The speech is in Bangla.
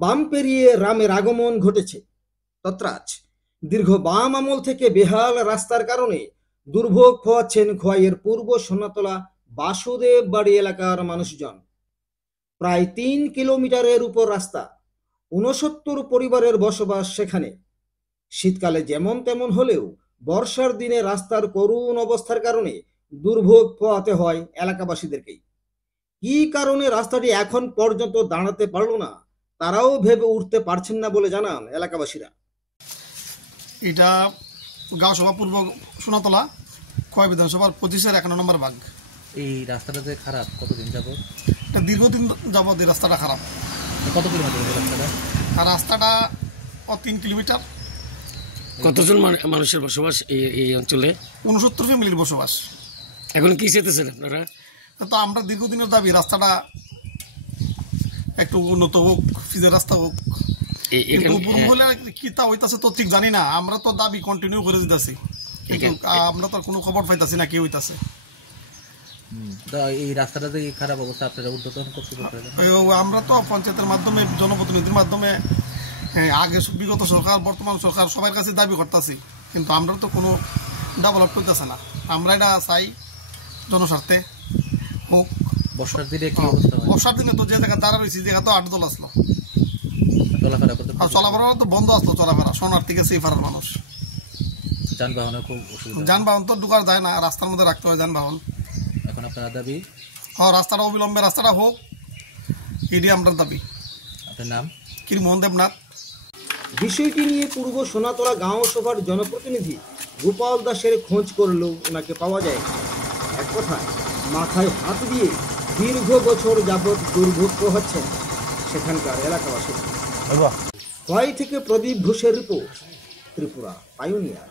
বাম পেরিয়ে রামের আগমন ঘটেছে। তৎরাজ দীর্ঘ বাম আমল থেকে বেহাল রাস্তার কারণে দুর্ভোগ পোহাচ্ছেন খোয়াইয়ের পূর্ব সোনাতলা বাসুদেব বাড়ি এলাকার মানুষজন। প্রায় 3 কিলোমিটারের উপর রাস্তা, 69 পরিবারের বসবাস সেখানে। শীতকালে যেমন তেমন হলেও বর্ষার দিনে রাস্তার করুণ অবস্থার কারণে দুর্ভোগ পোহাতে হয় এলাকাবাসীদেরকেই। কি কারণে রাস্তাটি এখন পর্যন্ত দাঁড়াতে পারল না, তারাও ভেবে উঠতে পারছেন না বলে জানান এলাকাবাসীরা। এটা গাঁওসভা পূর্ব সোনাতলা খোয়াই বিধানসভার 25-এর 1 নম্বর ভাগ। এই রাস্তাটা যে খারাপ কতদিন যাবত? এটা দীর্ঘদিন যাবত এই রাস্তাটা খারাপ। কত কিলোমিটার রাস্তাটা? আর রাস্তাটা 3 কিলোমিটার। কতজন মানুষের বসবাস এই অঞ্চলে? 69 ফ্যামিলির বসবাস। এখন কি চেয়েছেন আপনারা? তো আমরা দীর্ঘদিনের দাবি রাস্তাটা একটু উন্নত হোক, ফিজের রাস্তা হোক। কি তা হইতাছে তো ঠিক জানি না, আমরা তো দাবি কন্টিনিউ করে দিতেছি, কিন্তু আমরা তো কোনো খবর পাইতাছি না কি হইতাছে। এই রাস্তাটা যে খারাপ অবস্থা, আপনারা উদ্বোধন করতে পারবেন? আমরা তো পঞ্চায়েতের মাধ্যমে, জনপ্রতিনিধির মাধ্যমে, আগে বিগত সরকার, বর্তমান সরকার সবার কাছে দাবি করতেছি, কিন্তু আমরা তো কোনো ডেভেলপ করতেছে না। আমরা এটা চাই জনস্বার্থে হোক। বর্ষার দিনে কি অবস্থা? বর্ষার দিনে তো যে জায়গা দাঁড়া রয়েছে, জায়গা তো 8 দল আসলো, চলাফেরা তো বন্ধ আসলো, চলাফেরা সোনার থেকে সেফার মানুষ। যানবাহনের খুব অসুবিধা। যানবাহন তো ঢুকার যায় না, রাস্তার মধ্যে রাখতে হয় যানবাহন। এখন আপনার দাবি? রাস্তাটা অবিলম্বে রাস্তাটা হোক, এটি আমরা দাবি। আপনার নাম? কি মোহন দেবনাথ। বিষয়টি নিয়ে পূর্ব সোনাতলা গাঁও সভার জনপ্রতিনিধি গোপাল দাসের খোঁজ করলেও ওনাকে পাওয়া যায়। এক কথায় মাথায় হাত দিয়ে দীর্ঘ বছর যাবৎ দুর্ভোগ পোহাচ্ছেন সেখানকার এলাকাবাসী। খোয়াই থেকে প্রদীপ ঘোষের রিপোর্ট, ত্রিপুরা পাইওনিয়ার।